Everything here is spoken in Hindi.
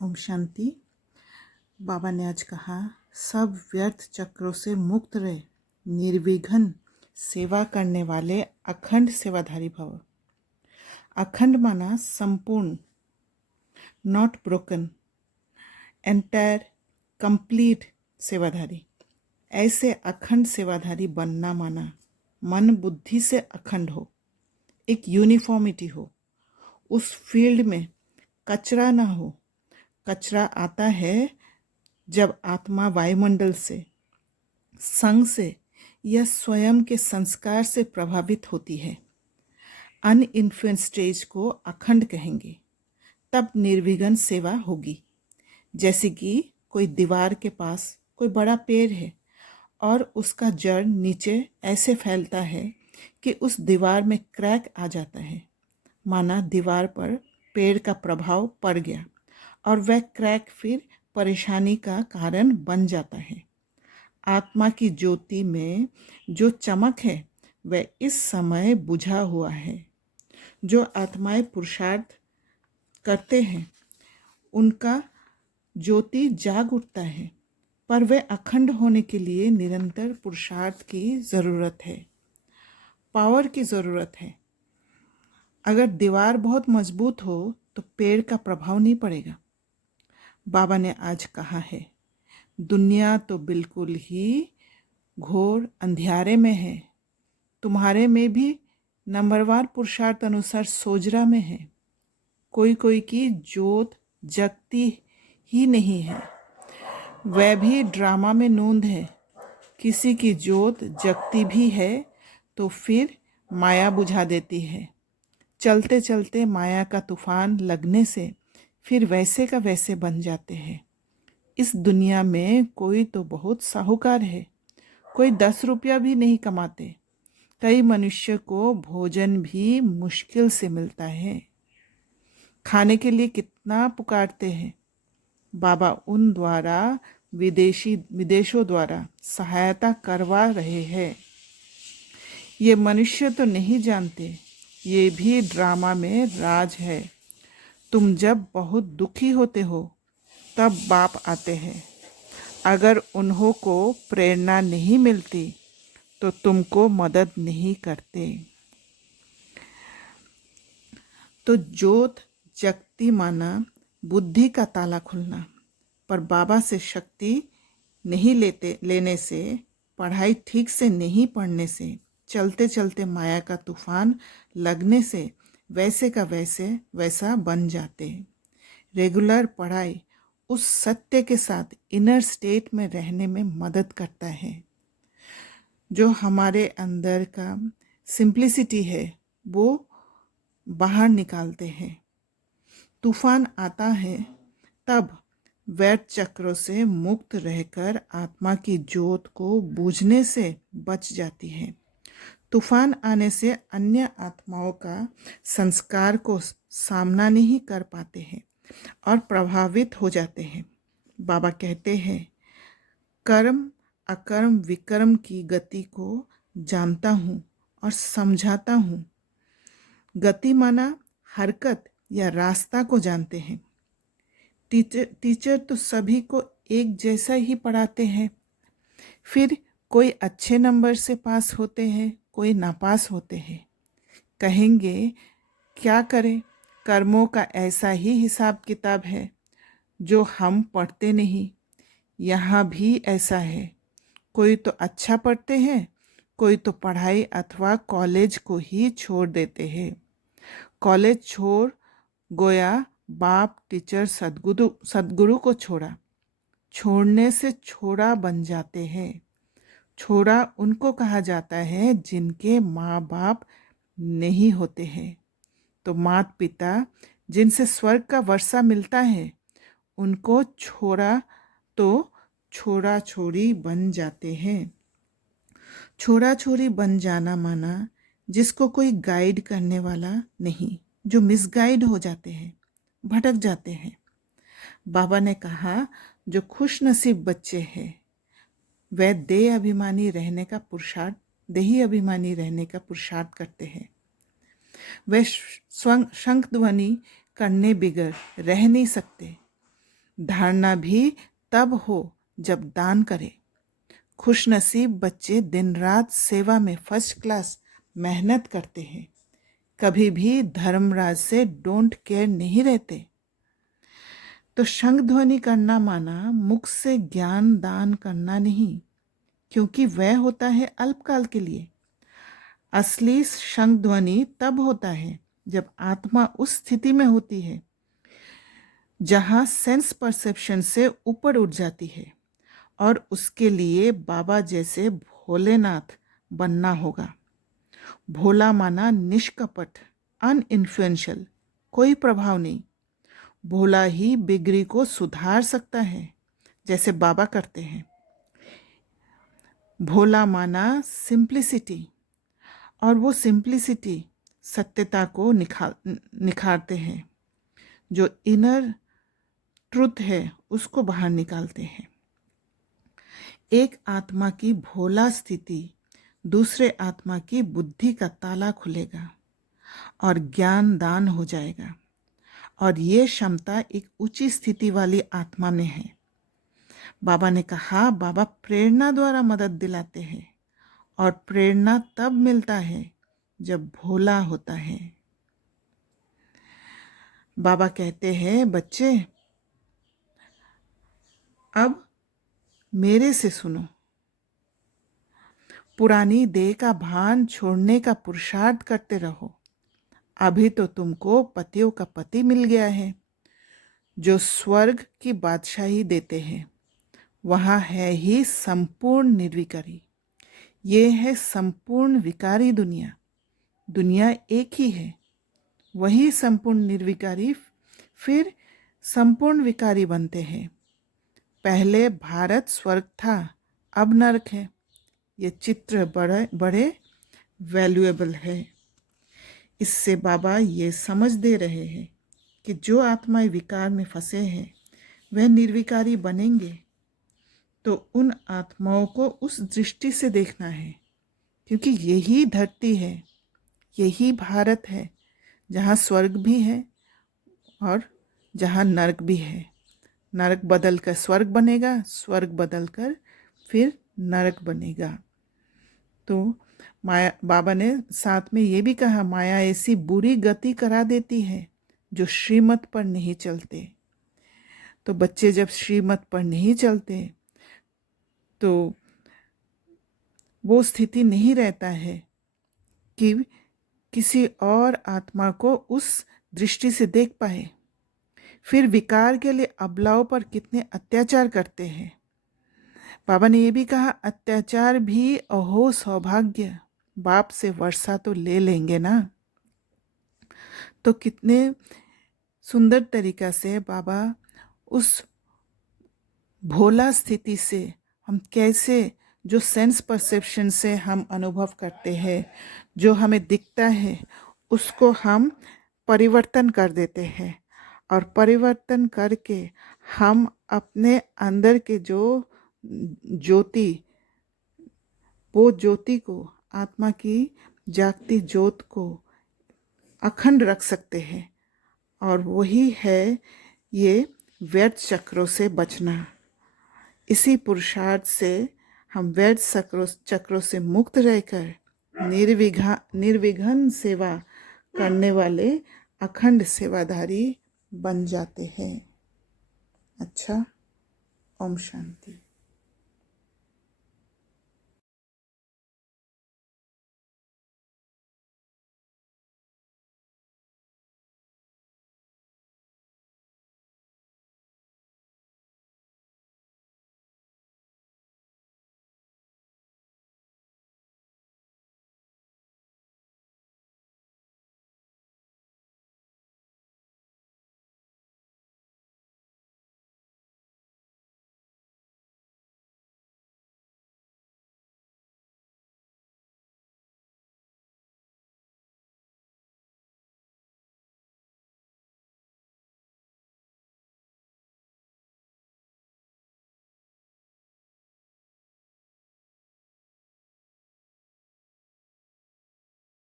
ओम शांति। बाबा ने आज कहा, सब व्यर्थ चक्रों से मुक्त रहे, निर्विघ्न सेवा करने वाले अखंड सेवाधारी भव। अखंड माना संपूर्ण, नॉट ब्रोकन, एंटायर, कंप्लीट सेवाधारी। ऐसे अखंड सेवाधारी बनना माना मन बुद्धि से अखंड हो, एक यूनिफॉर्मिटी हो, उस फील्ड में कचरा ना हो। कचरा आता है जब आत्मा वायुमंडल से, संग से या स्वयं के संस्कार से प्रभावित होती है। अनइन्फ्लुएंस स्टेज को अखंड कहेंगे, तब निर्विघ्न सेवा होगी। जैसे कि कोई दीवार के पास कोई बड़ा पेड़ है और उसका जड़ नीचे ऐसे फैलता है कि उस दीवार में क्रैक आ जाता है, माना दीवार पर पेड़ का प्रभाव पड़ गया और वह क्रैक फिर परेशानी का कारण बन जाता है। आत्मा की ज्योति में जो चमक है वह इस समय बुझा हुआ है। जो आत्माएं पुरुषार्थ करते हैं उनका ज्योति जाग उठता है, पर वे अखंड होने के लिए निरंतर पुरुषार्थ की ज़रूरत है, पावर की ज़रूरत है। अगर दीवार बहुत मजबूत हो तो पेड़ का प्रभाव नहीं पड़ेगा। बाबा ने आज कहा है, दुनिया तो बिल्कुल ही घोर अंधियारे में है, तुम्हारे में भी नंबरवार पुरुषार्थ अनुसार सोजरा में है। कोई कोई की जोत जगती ही नहीं है, वह भी ड्रामा में नूंद है। किसी की जोत जगती भी है तो फिर माया बुझा देती है। चलते चलते माया का तूफान लगने से फिर वैसे का वैसे बन जाते हैं। इस दुनिया में कोई तो बहुत साहूकार है, कोई 10 रुपया भी नहीं कमाते। कई मनुष्य को भोजन भी मुश्किल से मिलता है, खाने के लिए कितना पुकारते हैं। बाबा उन द्वारा विदेशों द्वारा सहायता करवा रहे हैं। ये मनुष्य तो नहीं जानते, ये भी ड्रामा में राज है। तुम जब बहुत दुखी होते हो तब बाप आते हैं। अगर उन्हों को प्रेरणा नहीं मिलती तो तुमको मदद नहीं करते। तो जोत जगती माना बुद्धि का ताला खुलना, पर बाबा से शक्ति नहीं लेने से, पढ़ाई ठीक से नहीं पढ़ने से, चलते चलते माया का तूफान लगने से वैसे का वैसा बन जाते। रेगुलर पढ़ाई उस सत्य के साथ इनर स्टेट में रहने में मदद करता है। जो हमारे अंदर का सिंप्लिसिटी है वो बाहर निकालते हैं। तूफान आता है तब व्यर्थ चक्रों से मुक्त रहकर आत्मा की ज्योत को बूझने से बच जाती है। तूफान आने से अन्य आत्माओं का संस्कार को सामना नहीं कर पाते हैं और प्रभावित हो जाते हैं। बाबा कहते हैं, कर्म अकर्म विकर्म की गति को जानता हूँ और समझाता हूँ। गति माना हरकत या रास्ता को जानते हैं। टीचर तो सभी को एक जैसा ही पढ़ाते हैं, फिर कोई अच्छे नंबर से पास होते हैं, कोई नापास होते हैं। कहेंगे क्या करें, कर्मों का ऐसा ही हिसाब किताब है जो हम पढ़ते नहीं। यहाँ भी ऐसा है, कोई तो अच्छा पढ़ते हैं, कोई तो पढ़ाई अथवा कॉलेज को ही छोड़ देते हैं। कॉलेज छोड़ गोया बाप टीचर सदगुरु को छोड़ा, छोड़ने से छोड़ा बन जाते हैं। छोड़ा उनको कहा जाता है जिनके माँ बाप नहीं होते हैं। तो माता पिता जिनसे स्वर्ग का वर्षा मिलता है उनको छोड़ा तो छोड़ा छोड़ी बन जाते हैं। छोड़ा छोड़ी बन जाना माना जिसको कोई गाइड करने वाला नहीं, जो मिसगाइड हो जाते हैं, भटक जाते हैं। बाबा ने कहा, जो खुश नसीब बच्चे हैं वह देही अभिमानी रहने का पुरुषार्थ करते हैं। वे शंख ध्वनि करने बिगर रह नहीं सकते। धारणा भी तब हो जब दान करे। खुशनसीब बच्चे दिन रात सेवा में फर्स्ट क्लास मेहनत करते हैं, कभी भी धर्मराज से डोंट केयर नहीं रहते। तो शंख ध्वनि करना माना मुख से ज्ञान दान करना नहीं, क्योंकि वह होता है अल्पकाल के लिए। असली शंख ध्वनि तब होता है जब आत्मा उस स्थिति में होती है जहां सेंस परसेप्शन से ऊपर उठ जाती है, और उसके लिए बाबा जैसे भोलेनाथ बनना होगा। भोला माना निष्कपट, अनइन्फ्लुएंशियल, कोई प्रभाव नहीं। भोला ही बिगड़ी को सुधार सकता है, जैसे बाबा करते हैं। भोला माना सिंप्लिसिटी, और वो सिंप्लिसिटी सत्यता को निखारते हैं, जो इनर ट्रुथ है उसको बाहर निकालते हैं। एक आत्मा की भोला स्थिति दूसरे आत्मा की बुद्धि का ताला खुलेगा और ज्ञान दान हो जाएगा, और ये क्षमता एक ऊंची स्थिति वाली आत्मा में है। बाबा ने कहा, बाबा प्रेरणा द्वारा मदद दिलाते हैं, और प्रेरणा तब मिलता है जब भोला होता है। बाबा कहते हैं, बच्चे अब मेरे से सुनो। पुरानी देह का भान छोड़ने का पुरुषार्थ करते रहो। अभी तो तुमको पतियों का पति मिल गया है, जो स्वर्ग की बादशाही देते हैं। वहाँ है ही संपूर्ण निर्विकारी। ये है संपूर्ण विकारी दुनिया। दुनिया एक ही है, वही संपूर्ण निर्विकारी फिर संपूर्ण विकारी बनते हैं। पहले भारत स्वर्ग था, अब नरक है। ये चित्र बड़े वैल्यूएबल है। इससे बाबा ये समझ दे रहे हैं कि जो आत्माएं विकार में फंसे हैं वह निर्विकारी बनेंगे। तो उन आत्माओं को उस दृष्टि से देखना है, क्योंकि यही धरती है, यही भारत है, जहाँ स्वर्ग भी है और जहाँ नरक भी है। नरक बदल कर स्वर्ग बनेगा, स्वर्ग बदल कर फिर नरक बनेगा। तो माया, बाबा ने साथ में ये भी कहा, माया ऐसी बुरी गति करा देती है जो श्रीमत पर नहीं चलते। तो बच्चे जब श्रीमत पर नहीं चलते तो वो स्थिति नहीं रहता है कि किसी और आत्मा को उस दृष्टि से देख पाए। फिर विकार के लिए अबलाओं पर कितने अत्याचार करते हैं। बाबा ने ये भी कहा, अत्याचार भी अहो सौभाग्य, बाप से वर्षा तो ले लेंगे ना। तो कितने सुंदर तरीका से बाबा उस भोला स्थिति से हम कैसे, जो सेंस परसेप्शन से हम अनुभव करते हैं, जो हमें दिखता है, उसको हम परिवर्तन कर देते हैं, और परिवर्तन करके हम अपने अंदर के जो ज्योति, वो ज्योति को, आत्मा की जागती ज्योत को अखंड रख सकते हैं। और वही है ये व्यर्थ चक्रों से बचना। इसी पुरुषार्थ से हम व्यर्थ चक्रों से मुक्त रहकर निर्विघ्न सेवा करने वाले अखंड सेवाधारी बन जाते हैं। अच्छा, ओम शांति।